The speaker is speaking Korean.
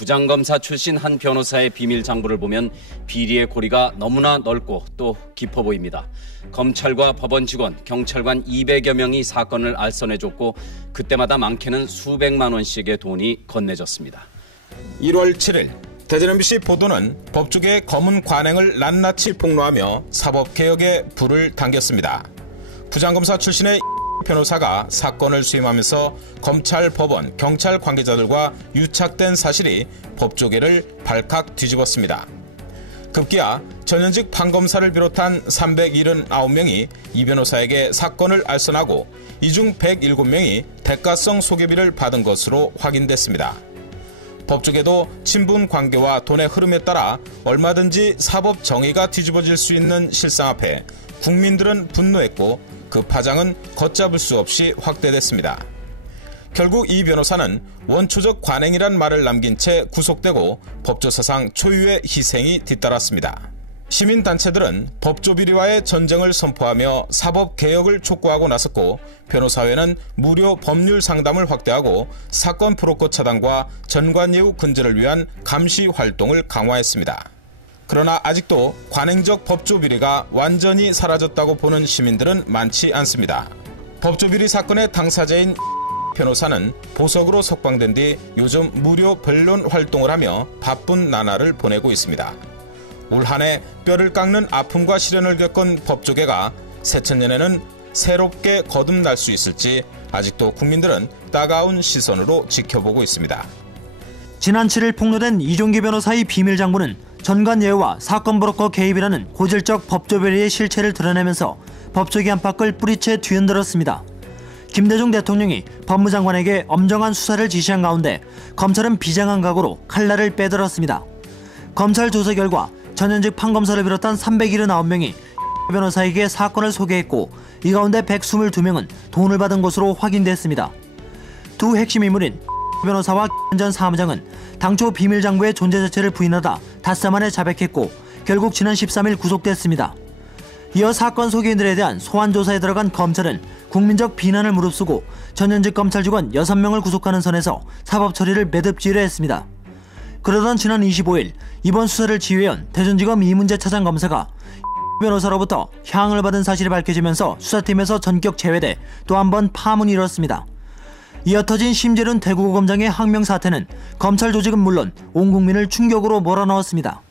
부장검사 출신 한 변호사의 비밀 장부를 보면 비리의 고리가 너무나 넓고 또 깊어 보입니다. 검찰과 법원 직원, 경찰관 200여 명이 사건을 알선해줬고 그때마다 많게는 수백만 원씩의 돈이 건네졌습니다. 1월 7일 대전 MBC 보도는 법조계의 검은 관행을 낱낱이 폭로하며 사법개혁에 불을 당겼습니다. 부장검사 출신의 변호사가 사건을 수임하면서 검찰, 법원, 경찰 관계자들과 유착된 사실이 법조계를 발칵 뒤집었습니다. 급기야 전현직 판검사를 비롯한 379명이 이 변호사에게 사건을 알선하고 이 중 107명이 대가성 소개비를 받은 것으로 확인됐습니다. 법조계도 친분 관계와 돈의 흐름에 따라 얼마든지 사법 정의가 뒤집어질 수 있는 실상 앞에 국민들은 분노했고 그 파장은 걷잡을 수 없이 확대됐습니다. 결국 이 변호사는 원초적 관행이란 말을 남긴 채 구속되고 법조사상 초유의 희생이 뒤따랐습니다. 시민단체들은 법조비리와의 전쟁을 선포하며 사법개혁을 촉구하고 나섰고 변호사회는 무료 법률 상담을 확대하고 사건 브로커 차단과 전관예우 근절을 위한 감시 활동을 강화했습니다. 그러나 아직도 관행적 법조비리가 완전히 사라졌다고 보는 시민들은 많지 않습니다. 법조비리 사건의 당사자인 변호사는 보석으로 석방된 뒤 요즘 무료 변론 활동을 하며 바쁜 나날을 보내고 있습니다. 올 한 해 뼈를 깎는 아픔과 시련을 겪은 법조계가 새천년에는 새롭게 거듭날 수 있을지 아직도 국민들은 따가운 시선으로 지켜보고 있습니다. 지난 7일 폭로된 이종기 변호사의 비밀 장부는 전관예우와 사건 브로커 개입이라는 고질적 법조비리의 실체를 드러내면서 법조계 안팎을 뿌리채 뒤흔들었습니다. 김대중 대통령이 법무장관에게 엄정한 수사를 지시한 가운데 검찰은 비장한 각오로 칼날을 빼들었습니다. 검찰 조사 결과 전현직 판검사를 비롯한 379명이 변호사에게 사건을 소개했고 이 가운데 122명은 돈을 받은 것으로 확인됐습니다. 두 핵심 인물인 변호사와 전 사무장은 당초 비밀장부의 존재 자체를 부인하다 닷새 만에 자백했고 결국 지난 13일 구속됐습니다. 이어 사건 소개인들에 대한 소환 조사에 들어간 검찰은 국민적 비난을 무릅쓰고 전현직 검찰 직원 6명을 구속하는 선에서 사법 처리를 매듭지으려 했습니다. 그러던 지난 25일 이번 수사를 지휘한 대전지검 이문재 차장검사가 변호사로부터 향을 받은 사실이 밝혀지면서 수사팀에서 전격 제외돼 또 한 번 파문이 일었습니다. 이어 터진 심재륜 대구고검장의 항명 사태는 검찰 조직은 물론 온 국민을 충격으로 몰아넣었습니다.